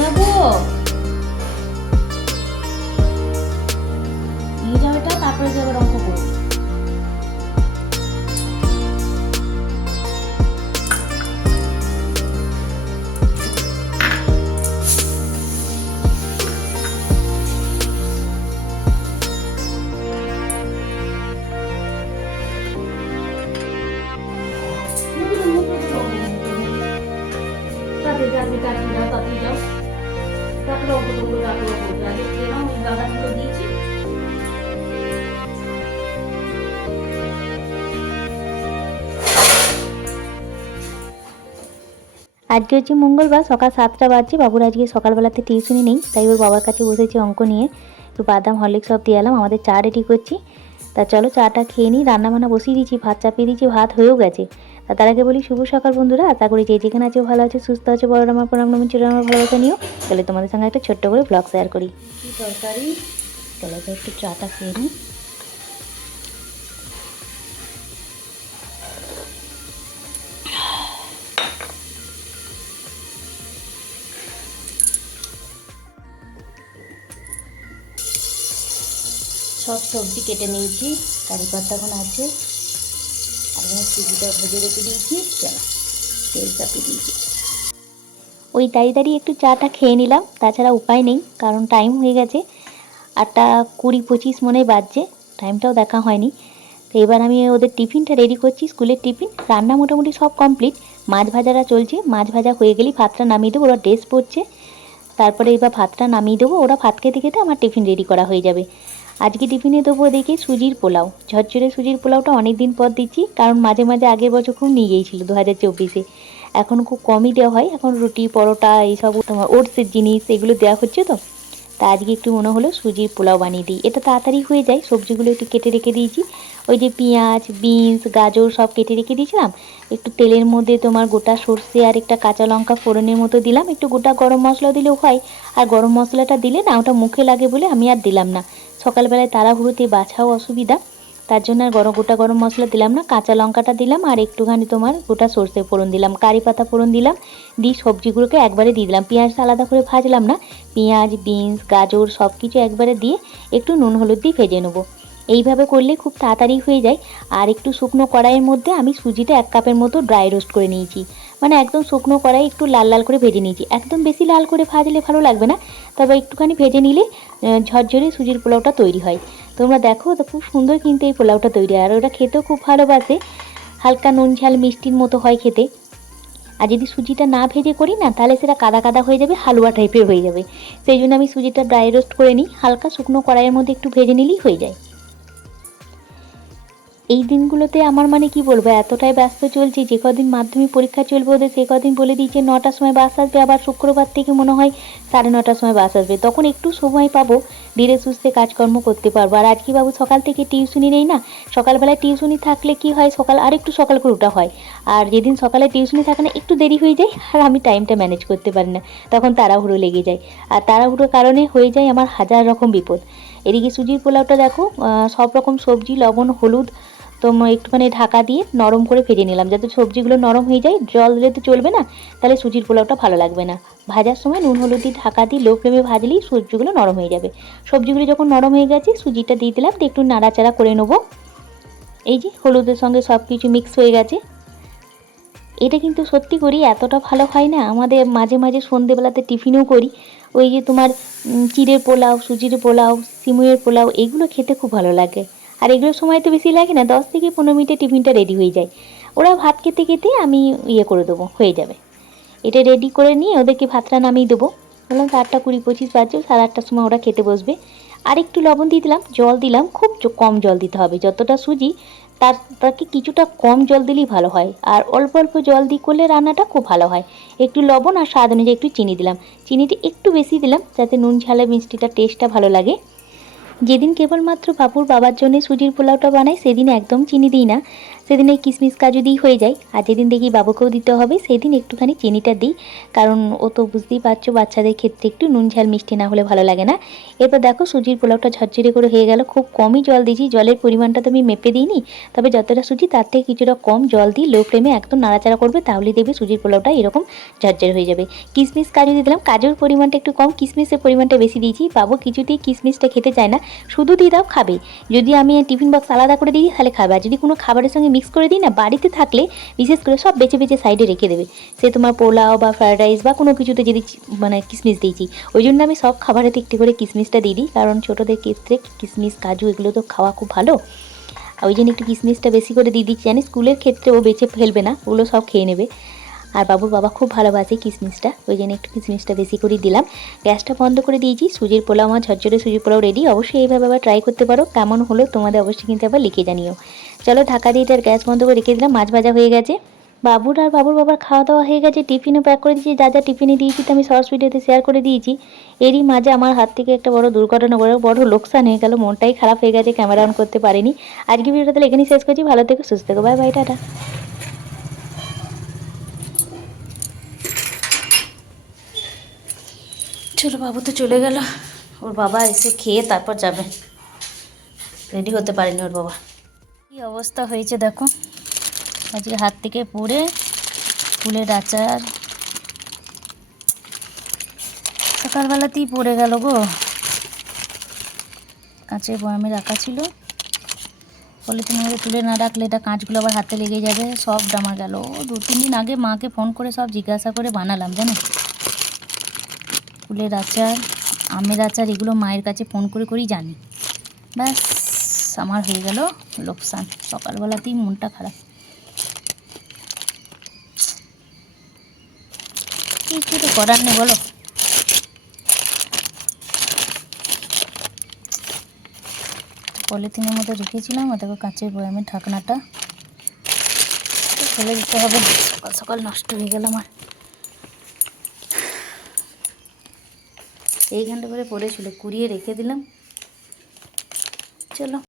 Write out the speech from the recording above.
বাবু নিয়ে যাও এটা, তারপরে যাবে অঙ্ক করো। যাবে তাড়াতাড়ি যাও, তাড়াতাড়ি যাও, তারপরে অঙ্কগুলো তারপরে করবে। আগে খেয়ে নাও, ওই দাদাগুলো দিয়েছি। আজকে হচ্ছে মঙ্গলবার, সকাল 7টা বাজছে। বাবুর আজকে সকালবেলাতে টিউশনি নেই, তাই ওর বাবার কাছে বসেছি অঙ্ক নিয়ে। একটু বাদাম হরলিক্স সব দিয়ে এলাম, আমাদের চা রেডি করছি। তা চলো চাটা খেয়ে নিই। রান্নাবান্না বসিয়ে দিয়েছি, ভাত চাপিয়ে দিয়েছি, ভাত হয়েও গেছে। তা তার আগে বলি শুভ সকাল বন্ধুরা। আশা করি যে যেখানে আছে ভালো আছে, সুস্থ আছে, বড় আমার প্রণাম নমন ছোট আমার ভালোবাসা নিও। তাহলে তোমাদের সঙ্গে একটা ছোট্ট করে ব্লগ শেয়ার করি। তরকারি, চলো তো একটু চাটা খেয়ে নিই। সব সবজি কেটে নিয়েছি, কারি পাতা এখন আছে, আর এখানে সুজিটা ভেজে রেখে দিয়েছি। চলো তেল চাপিয়ে দিয়েছি। ওই দাঁড়িয়ে একটু চাটা খেয়ে নিলাম, তাছাড়া উপায় নেই, কারণ টাইম হয়ে গেছে 8:20-25 মনে বাজছে, টাইমটাও দেখা হয়নি। তো এবার আমি ওদের টিফিনটা রেডি করছি, স্কুলের টিফিন। রান্না মোটামুটি সব কমপ্লিট, মাছ ভাজাটা চলছে। মাছ ভাজা হয়ে গেলেই ভাতটা নামিয়ে দেবো, ওরা ড্রেস পরছে। তারপরে এবার ভাতটা নামিয়ে দেবো, ওরা ভাত খেতে খেতে আমার টিফিন রেডি করা হয়ে যাবে। আজকে টিফিনে দেবো দেখি সুজির পোলাও, ঝরঝরে সুজির পোলাওটা অনেক দিন পর দিচ্ছি, কারণ মাঝে মাঝে আগের বছর খুব নিয়ে গিয়েছিল 2024-এ। এখন খুব কমই দেওয়া হয়, এখন রুটি পরোটা এইসব তোমার ওটসের জিনিস এগুলো দেওয়া হচ্ছে তো। তা আজকে একটু মনে হলো সুজির পোলাও বানিয়ে দিই, এটা তাড়াতাড়ি হয়ে যায়। সবজিগুলো একটু কেটে রেখে দিয়েছি, ওই যে পেঁয়াজ বিনস গাজর সব কেটে রেখে দিয়েছিলাম। একটু তেলের মধ্যে তোমার গোটা সর্ষে আর একটা কাঁচা লঙ্কা ফোড়নের মতো দিলাম, একটু গোটা গরম মশলা দিলেও হয়। আর গরম মশলাটা দিলে না ওটা মুখে লাগে বলে আমি আর দিলাম না, সকালবেলায় তাড়াহুড়োতে বাছাও অসুবিধা, তার জন্য আর গোটা গরম মশলা দিলাম না। কাঁচা লঙ্কাটা দিলাম আর একটুখানি তোমার গোটা সর্ষে ফোড়ন দিলাম, কারি পাতা ফোড়ন দিলাম, দিয়ে সবজিগুলোকে একবারে দিয়ে দিলাম। পেঁয়াজটা আলাদা করে ভাজলাম না, পেঁয়াজ বিনস গাজর সব কিছু একবারে দিয়ে একটু নুন হলুদ দিয়ে ভেজে নেবো। এইভাবে করলে খুব তাড়াতাড়ি হয়ে যায়। আর একটু শুকনো কড়াইয়ের মধ্যে আমি সুজিটা 1 কাপের মতো ড্রাই রোস্ট করে নিয়েছি, মানে একদম শুকনো কড়াই একটু লাল লাল করে ভেজে নিয়েছি। একদম বেশি লাল করে ভাজলে ভালো লাগবে না, তবে একটুখানি ভেজে নিলে ঝরঝরে সুজির পোলাওটা তৈরি হয়। তোমরা দেখো তো খুব সুন্দর কিন্তু এই পোলাওটা তৈরি হয়, আর ওরা খেতেও খুব ভালোবাসে, হালকা নুন ঝাল মিষ্টির মতো হয় খেতে। আর যদি সুজিটা না ভেজে করি না, তাহলে সেটা কাদা কাদা হয়ে যাবে, হালুয়া টাইপের হয়ে যাবে। সেই জন্য আমি সুজিটা ড্রাই রোস্ট করে নিই, হালকা শুকনো কড়াইয়ের মধ্যে একটু ভেজে নিলেই হয়ে যায়। এই দিনগুলোতে আমার মানে কি বলবো, এতটাই ব্যস্ত চলছি। যে কদিন মাধ্যমিক পরীক্ষা চলবে ওদের, সে কদিন বলে দিয়েছে 9টার সময় বাস আসবে, আবার শুক্রবার থেকে মনে হয় 9:30টার সময় বাস আসবে, তখন একটু সময় পাবো, ধীরে সুস্থে কাজকর্ম করতে পারবো। আর আজকে বাবু সকাল থেকে টিউশনি নেই না, সকালবেলায় টিউশনি থাকলে কি হয়, সকাল আর একটু সকাল করে ওঠা হয়। আর যেদিন সকালে টিউশনি থাকে না, একটু দেরি হয়ে যায়, আর আমি টাইমটা ম্যানেজ করতে পারি না, তখন তাড়াহুড়ো লেগে যায়। আর তাড়াহুড়োর কারণে হয়ে যায় আমার হাজার রকম বিপদ। এদিকে সুজির পোলাওটা দেখো, সব রকম সবজি লবণ হলুদ তো একটুখানি ঢাকা দিয়ে নরম করে ভেজে নিলাম, যাতে সবজিগুলো নরম হয়ে যায়। জল দিলে তো চলবে না, তাহলে সুজির পোলাওটা ভালো লাগবে না। ভাজার সময় নুন হলুদ দিয়ে ঢাকা দিয়ে লো ফ্লেমে ভাজলেই সবজিগুলো নরম হয়ে যাবে। সবজিগুলো যখন নরম হয়ে গেছে, সুজিটা দিয়ে দিলাম, দিয়ে একটু নাড়াচাড়া করে নেবো। এই যে হলুদের সঙ্গে সব কিছু মিক্স হয়ে গেছে। এটা কিন্তু সত্যি করি এতটা ভালো হয় না, আমাদের মাঝে মাঝে সন্ধেবেলাতে টিফিনেও করি। ওই যে তোমার চিড়ের পোলাও, সুজির পোলাও, সিমুয়ের পোলাও, এগুলো খেতে খুব ভালো লাগে। আর এগুলোর সময় তো বেশি লাগে না, 10 থেকে 15 মিনিটে টিফিনটা রেডি হয়ে যায়। ওরা ভাত খেতে খেতে আমি ইয়ে করে দেবো, হয়ে যাবে। এটা রেডি করে নিয়ে ওদেরকে ভাতটা নামিয়ে দেবো। বললাম তো 8:20-25 বাজছে, 8:30টার সময় ওরা খেতে বসবে। আর একটু লবণ দিয়ে দিলাম, জল দিলাম, খুব কম জল দিতে হবে, যতটা সুজি তাকে কিছুটা কম জল দিলেই ভালো হয়। আর অল্প অল্প জল দিয়ে করলে রান্নাটা খুব ভালো হয়। একটু লবণ আর স্বাদ অনুযায়ী একটু চিনি দিলাম, চিনিটা একটু বেশি দিলাম যাতে নুন ঝালে মিষ্টিটা টেস্টটা ভালো লাগে। যেদিন কেবলমাত্র বাবুর বাবার জন্য সুজির পোলাওটা বানাই, সেদিন একদম চিনি দিই না, সেদিন এই কিশমিশ কাজু দিই হয়ে যায়। আর যেদিন দেখি বাবুকেও দিতে হবে সেই দিন একটুখানি চিনিটা দিই, কারণ ও তো বুঝতেই পারছো বাচ্চাদের ক্ষেত্রে একটু নুন ঝাল মিষ্টি না হলে ভালো লাগে না। এরপর দেখো সুজির পোলাওটা ঝরঝরে করে হয়ে গেল। খুব কমই জল দিয়েছি, জলের পরিমাণটা তো আমি মেপে দিইনি, তবে যতটা সুজি তার থেকে কিছুটা কম জল দিই। লো ফ্লেমে একদম নাড়াচাড়া করবে, তাহলেই দেখবে সুজির পোলাওটা এরকম ঝরঝরে হয়ে যাবে। কিশমিশ কাজু দিয়ে দিলাম, কাজুর পরিমাণটা একটু কম, কিশমিশের পরিমাণটা বেশি দিয়েছি। বাবু কিছুতেই কিশমিশটা খেতে চায় না, শুধু দিয়ে দাও খাবে। যদি আমি টিফিন বক্স আলাদা করে দিই তাহলে খাবে, আর যদি কোনো খাবারের সঙ্গে মিক্স করে দিই না, বাড়িতে থাকলে বিশেষ করে সব বেছে বেছে সাইডে রেখে দেবে। সে তোমার পোলাও বা ফ্রায়েড রাইস বা কোনো কিছুতে যদি মানে কিশমিশ দিয়েছি, ওই জন্য আমি সব খাবারেতে একটু করে কিশমিশটা দিয়ে দিই, কারণ ছোটোদের ক্ষেত্রে কিশমিশ কাজু এগুলো তো খাওয়া খুব ভালো। ওই জন্য একটু কিশমিশটা বেশি করে দিয়ে দিচ্ছি। জানি স্কুলের ক্ষেত্রে ও বেঁচে ফেলবে না, ওগুলো সব খেয়ে নেবে। আর বাবুর বাবা খুব ভালোবাসে কিশমিশটা, ওই জন্য একটু কিশমিশটা বেশি করে দিলাম। গ্যাসটা বন্ধ করে দিয়েছি। সুজির পোলাও আমার ঝরঝরে সুজির পোলাও রেডি। অবশ্যই এইভাবে আবার ট্রাই করতে পারো, কেমন হলো তোমাদের অবশ্যই কিন্তু আবার লিখে জানিও। চলো ঢাকা দিয়ে এটার গ্যাস বন্ধ করে রেখে দিলাম। মাছ ভাজা হয়ে গেছে, বাবুর আর বাবুর বাবার খাওয়া দাওয়া হয়ে গেছে। টিফিনও প্যাক করে দিয়েছি, যা যা টিফিনে দিয়েছি তো আমি শর্টস ভিডিওতে শেয়ার করে দিয়েছি। এরই মাঝে আমার হাত থেকে একটা বড় দুর্ঘটনা, বড় লোকসান হয়ে গেল, মনটাই খারাপ হয়ে গেছে, ক্যামেরা অন করতে পারিনি। আজকে ভিডিওটা তাহলে এখানেই শেষ করছি। ভালো থেকো, সুস্থ থেকো, বাই বাই, টাটা। চলো, বাবু তো চলে গেল, ওর বাবা এসে খেয়ে তারপর যাবে, রেডি হতে পারেনি ওর বাবা। কী অবস্থা হয়েছে দেখো, আজকে হাত থেকে পড়ে ফুলের আচার সকালবেলাতেই পড়ে গেল গো। কাঁচের বয়ামে রাখা ছিল, পলিথিনের মধ্যে তুলে না রাখলে এটা কাঁচগুলো আবার হাতে লেগে যাবে, সব ডামা গেল। 2-3 দিন আগে মাকে ফোন করে সব জিজ্ঞাসা করে বানালাম জানো। ফুলের আচার, আমের আচার, এগুলো মায়ের কাছে ফোন করে করেই জানি। ব্যাস আমার হয়ে গেল লোকসান, সকালবেলাতেই মনটা খারাপ। কিছু তো করার নেই বলো। পলিথিনের মধ্যে রেখেছিলাম, আর দেখো কাঁচের বয়ামের ঢাকনাটা ফেলে দিতে হবে। সকাল সকাল নষ্ট হয়ে গেল আমার। এইখানটা করে পড়েছিল, কুড়িয়ে রেখে দিলাম। চলো।